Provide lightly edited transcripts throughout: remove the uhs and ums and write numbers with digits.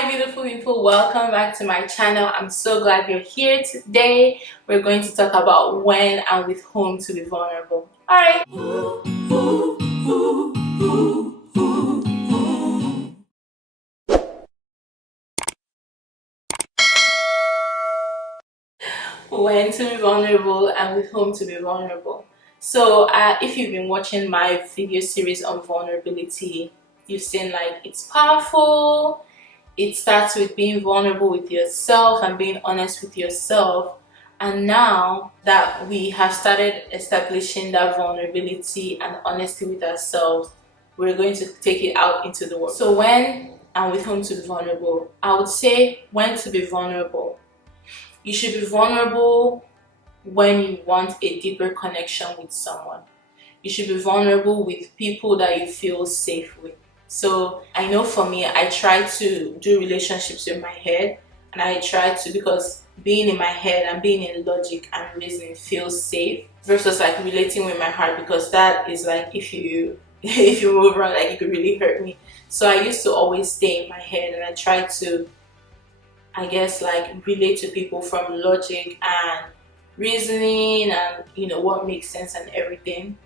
Hi beautiful people, welcome back to my channel. I'm so glad you're here today. We're going to talk about when and with whom to be vulnerable. Alright. When to be vulnerable and with whom to be vulnerable. So if you've been watching my video series on vulnerability, you've seen like it's powerful. It starts with being vulnerable with yourself and being honest with yourself. And now that we have started establishing that vulnerability and honesty with ourselves, we're going to take it out into the world. So when and with whom to be vulnerable, I would say when to be vulnerable. You should be vulnerable when you want a deeper connection with someone. You should be vulnerable with people that you feel safe with. So I know for me, I try to do relationships in my head, and I try to, because being in my head and being in logic and reasoning feels safe versus like relating with my heart, because that is like if you if you move around, like it could really hurt me. So I used to always stay in my head, and I try to, I guess, like relate to people from logic and reasoning and what makes sense and everything.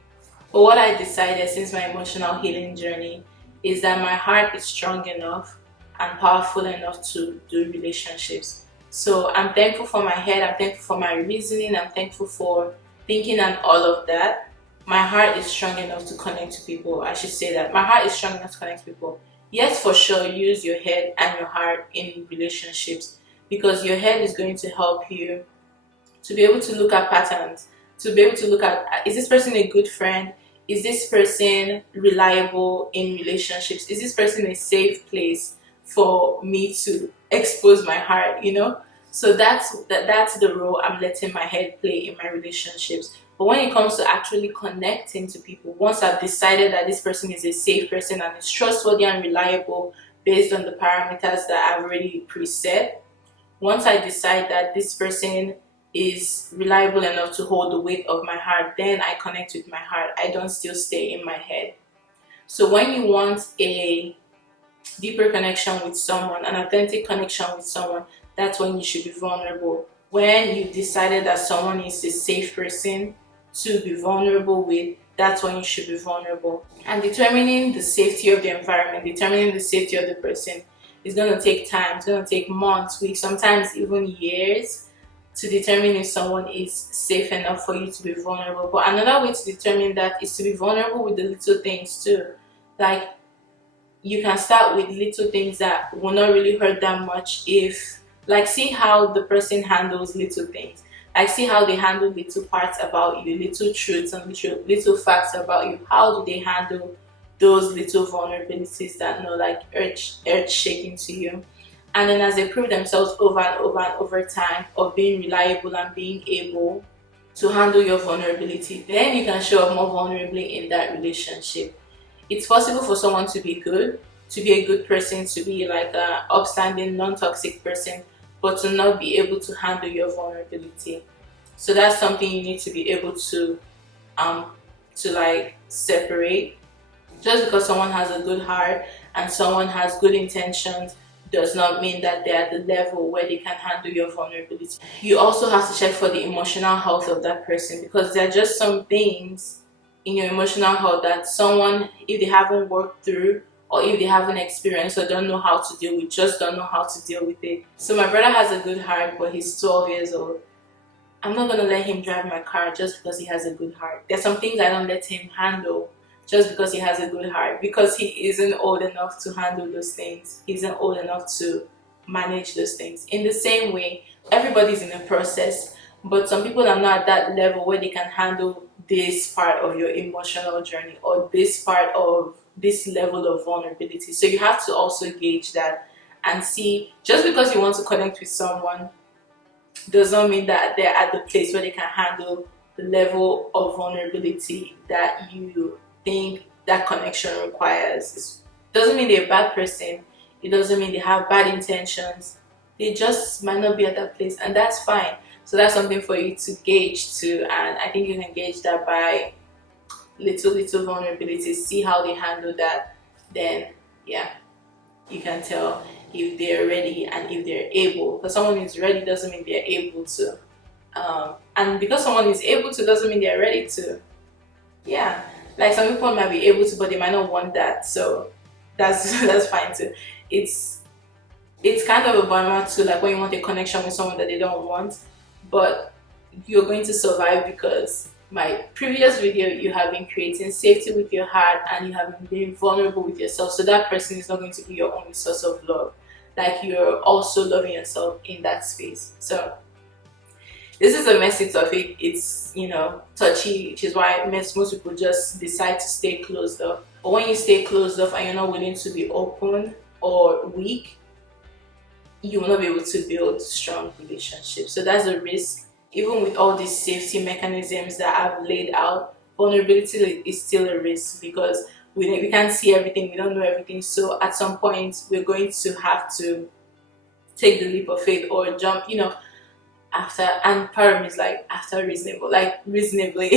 But what I decided since my emotional healing journey is that my heart is strong enough and powerful enough to do relationships. So I'm thankful for my head, I'm thankful for my reasoning, I'm thankful for thinking and all of that. My heart is strong enough to connect to people. I should say that. My heart is strong enough to connect to people. Yes, for sure, use your head and your heart in relationships, because your head is going to help you to be able to look at patterns, to be able to look at, is this person a good friend? Is this person reliable in relationships? Is this person a safe place for me to expose my heart? So that's the role I'm letting my head play in my relationships. But when it comes to actually connecting to people, once I've decided that this person is a safe person and is trustworthy and reliable based on the parameters that I've already preset, once I decide that this person is reliable enough to hold the weight of my heart, then I connect with my heart. I don't still stay in my head. So when you want a deeper connection with someone, an authentic connection with someone, that's when you should be vulnerable. When you've decided that someone is a safe person to be vulnerable with, that's when you should be vulnerable. And determining the safety of the environment, determining the safety of the person is going to take time. It's going to take months, weeks, sometimes even years to determine if someone is safe enough for you to be vulnerable. But another way to determine that is to be vulnerable with the little things too. Like, you can start with little things that will not really hurt that much. If, like, see how the person handles little things, like see how they handle little parts about you, little truths and little facts about you. How do they handle those little vulnerabilities that like earth shaking to you? And then as they prove themselves over and over and over time of being reliable and being able to handle your vulnerability, then you can show up more vulnerably in that relationship. It's possible for someone to be good, to be a good person, to be like an upstanding, non-toxic person, but to not be able to handle your vulnerability. So that's something you need to be able to like separate. Just because someone has a good heart and someone has good intentions does not mean that they're at the level where they can handle your vulnerability. You also have to check for the emotional health of that person, because there are just some things in your emotional health that someone, if they haven't worked through or if they haven't experienced or don't know how to deal with, just don't know how to deal with it. So my brother has a good heart, but he's 12 years old. I'm not gonna let him drive my car just because he has a good heart. There's some things I don't let him handle just because he has a good heart, because he isn't old enough to handle those things. He isn't old enough to manage those things. In the same way, everybody's in a process, but some people are not at that level where they can handle this part of your emotional journey or this part of this level of vulnerability. So you have to also gauge that and see, just because you want to connect with someone does not mean that they're at the place where they can handle the level of vulnerability that you think that connection requires. It doesn't mean they're a bad person. It doesn't mean they have bad intentions. They just might not be at that place, and that's fine. So that's something for you to gauge too, and I think you can gauge that by little vulnerabilities. See how they handle that. Then yeah, you can tell if they're ready and if they're able. Because someone is ready doesn't mean they're able to. And because someone is able to doesn't mean they're ready to. Yeah, like some people might be able to, but they might not want that. So that's that's fine too. It's kind of a bummer too, like when you want a connection with someone that they don't want, but you're going to survive because my previous video you have been creating safety with your heart and you have been being vulnerable with yourself, so that person is not going to be your only source of love. Like you're also loving yourself in that space. So this is a messy topic. It's, you know, touchy, which is why most people just decide to stay closed off. But when you stay closed off and you're not willing to be open or weak, you will not be able to build strong relationships. So that's a risk. Even with all these safety mechanisms that I've laid out, vulnerability is still a risk because we can't see everything, we don't know everything. So at some point, we're going to have to take the leap of faith or jump, you know, after. And part of me is like, after reasonable, like reasonably.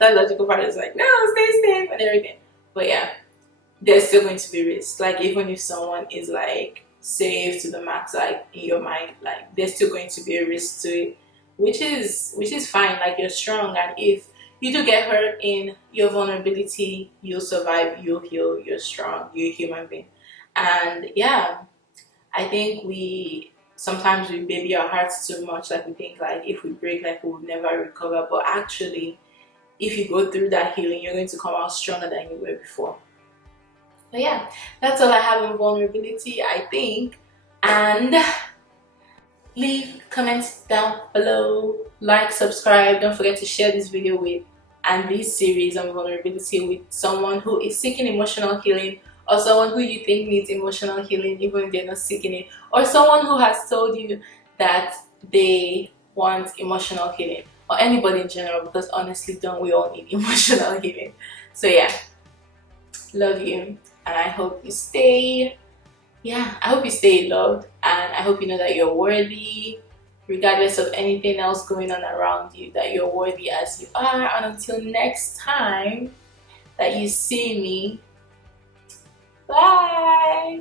That logical part is like, no, stay safe and everything. But yeah, there's still going to be risk. Like even if someone is like safe to the max, like in your mind, like there's still going to be a risk to it, which is fine. Like you're strong, and if you do get hurt in your vulnerability, you'll survive, you'll heal, you're strong, you're a human being. And yeah, I think sometimes we baby our hearts too much. Like we think like if we break, like we'll never recover, but actually if you go through that healing, you're going to come out stronger than you were before. But yeah, that's all I have on vulnerability, I think. And leave comments down below, like, subscribe. Don't forget to share this video with and this series on vulnerability with someone who is seeking emotional healing, or someone who you think needs emotional healing even if they're not seeking it, or someone who has told you that they want emotional healing, or anybody in general, because honestly, don't we all need emotional healing? So yeah, love you, and I hope you stay loved, and I hope you know that you're worthy regardless of anything else going on around you, that you're worthy as you are. And until next time that you see me, bye.